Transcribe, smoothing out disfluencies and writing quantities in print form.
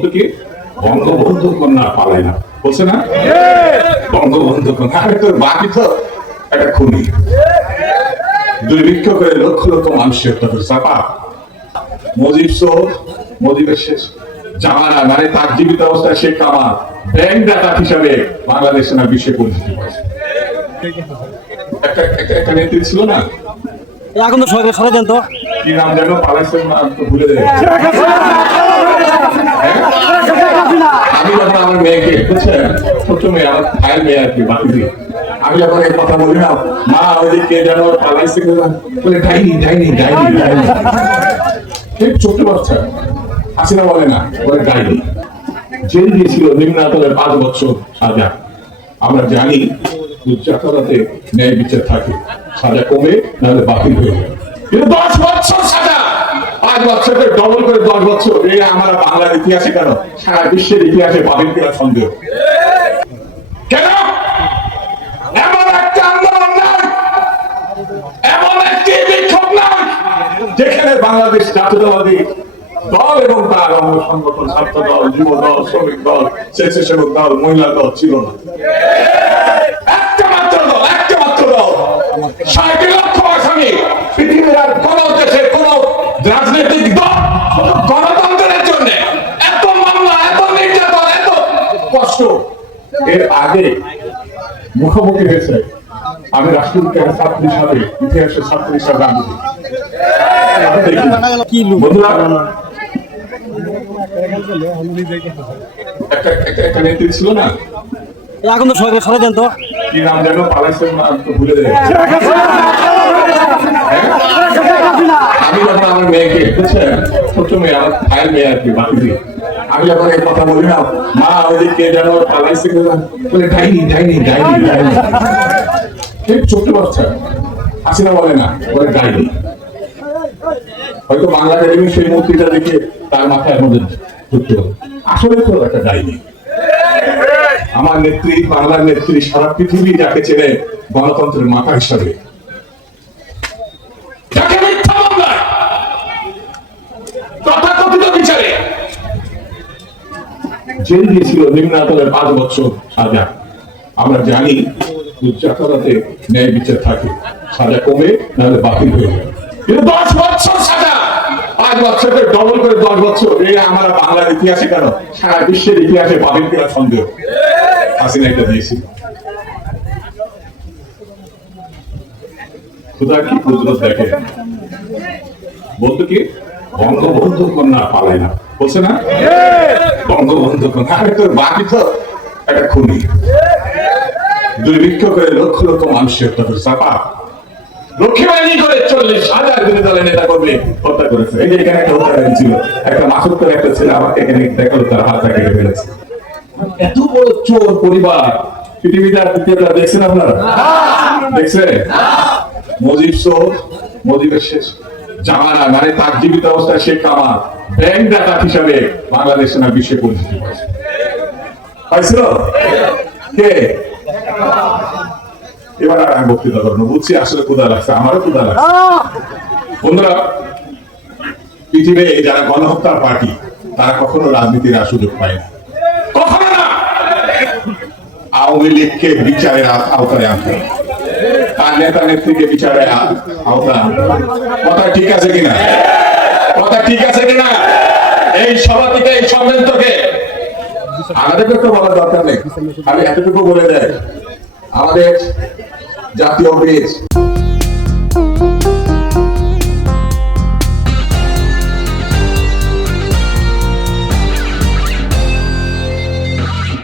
বলতো কি বঙ্গবন্ধু কন্যা পালায় না, বলছে না বঙ্গবন্ধু কন্যা। আরে তোর বাকি তো একটা খুনি, দুর্ভিক্ষ করে লক্ষ লক্ষ মানুষের চাপা। মুজিব সোহ, মুজিবের শেষ জামানা, মানে তার জীবিত অবস্থায় শেখ কামাল ব্যাংক ডাকাত হিসাবে বাংলাদেশ না বিশ্বে পরিচিতি পাইছে। একটা নেত্রী ছিল না, এখন তো সরকার সরে দেন তো, কি নাম যেন পালাইছে না, তো ভুলে দেয়। আমি যখন আমার মেয়েকে, বুঝছেন, ছোট মেয়ে, আমার ভাইয়ের মেয়ে আর কি, বাকি দিয়ে আমি যখন এই কথা বলি না, মা ওইদিকে যেন পালাইছে, বলে ডাইনি ডাইনি ডাইনি ডাইনি। ঠিক ছোট্ট বাচ্চা, হাসিনা বলে না, বলে ডাইনি। জেল দিয়েছিল নিম্ন আদালতে 5 বছর সাজা। আমরা জানি উচ্চ আদালতে ন্যায় বিচার থাকে, সাজা কমে নাহলে বাতিল হয়ে যায়, কিন্তু 10 বছর সাজা, 5 বছরকে ডবল করে 10 বছর। এই আমরা বাংলার ইতিহাসে কেন, সারা বিশ্বের ইতিহাসে পাবেন কিনা সন্দেহ। কেন এমন একটা আন্দোলন নাই, এমন একটি বিক্ষোভ নাই যেখানে বাংলাদেশ জাতীয়তাবাদী দল এবং তার অঙ্গ সংগঠন, ছাত্র দল, যুব দল, শ্রমিক দল, স্বেচ্ছাসেবক দল, মহিলা দল ছিল না। একটা মাত্র দল, একটা মাত্র দল, 60 লক্ষ আসামি। পৃথিবীর আর কোন দেশে কোন রাজনৈতিক দল গণতন্ত্রের জন্য এত মামলা, এত নির্যাতন, এত কষ্ট এর আগে মুখোমুখি হয়েছে। আমি রাষ্ট্রবিজ্ঞানের ছাত্র হিসাবে, ইতিহাসের ছাত্র হিসাবে আমি বন্ধুরা, একটা নেত্রী ছিল না, এখন তো সরকার সরে দেন তো, কি নাম যেন পালাইছে না, তো ভুলে দেয়। আমি যখন আমার মেয়েকে, বুঝছেন, ছোট মেয়ে, আমার ভাইয়ের মেয়ে আর কি, বাকি দিয়ে আমি যখন এই কথা বলি না, মা ওইদিকে যেন পালাইছে, বলে ডাইনি ডাইনি ডাইনি ডাইনি। ঠিক ছোট্ট বাচ্চা, হাসিনা বলে না, বলে ডাইনি। হয়তো বাংলা একাডেমি সেই মূর্তিটা দেখে তার মাথায় মধ্যে ঢুকতে হবে, আসলে তো একটা ডাইনি। আমার নেত্রী, বাংলার নেত্রী, সারা পৃথিবী যাকে চেনে গণতন্ত্রের মাথা হিসাবে, যাকে মিথ্যা মামলায় তথাকথিত বিচারে জেল দিয়েছিল নিম্ন আদালতে 5 বছর সাজা। আমরা জানি উচ্চ আদালতে ন্যায় বিচার থাকে, সাজা কমে নাহলে বাতিল হয়ে যায়, কিন্তু 10 বছর সাজা, 5 বছরকে ডবল করে 10 বছর। এই আমরা বাংলার ইতিহাসে কেন, সারা বিশ্বের ইতিহাসে পাবেন কিনা সন্দেহ। হাসিনা এটা দিয়েছিল। খুদা কি কুদরত দেখে, বলতো কি বঙ্গবন্ধু কন্যা পালায় না, বলছে না বঙ্গবন্ধু কন্যা। আরে তোর বাকি তো একটা খুনি, দুর্ভিক্ষ করে লক্ষ লক্ষ মানুষের চাপা। লক্ষ্মী বাহিনী করে 40,000 বিরোধী দলের নেতা কর্মী হত্যা করেছে। এই যে এখানে একটা হত্যাকারী ছিল, একটা মাসুদ একটা ছেলে, আমাকে এখানে দেখালো, তার হাতটা কেটে ফেলেছে। এত বড় চোর পরিবার পৃথিবীতে আর তৃতীয়টা দেখছেন আপনারা? দেখছে মুজিব সোহ, মুজিবের শেষ জামানা, মানে তার জীবিত অবস্থায় শেখ কামাল ব্যাংক ডাকাত হিসাবে বাংলাদেশ না বিশ্বে পরিচিতি পাইছে। পাইছিল কে? এবার আমি বক্তৃতা করবো, বুঝছি আসলে ক্ষুধা লাগছে, আমারও ক্ষুধা লাগছে। বন্ধুরা, পৃথিবীতে যারা গণহত্যার পার্টি তারা কখনো রাজনীতির সুযোগ পায় না, কখনো না। আওয়ামী লীগকে বিচারের আওতায় আনতে, তার নেতা নেত্রীকে বিচারের আওতায় আনতে। কথা ঠিক আছে কিনা? কথা ঠিক আছে কিনা? এই সভাটিকে, এই সম্মেলনকে আমাদেরকে তো বলার দরকার নেই, আমি এতটুকু বলে দেয়, আমাদের জাতীয় বীজ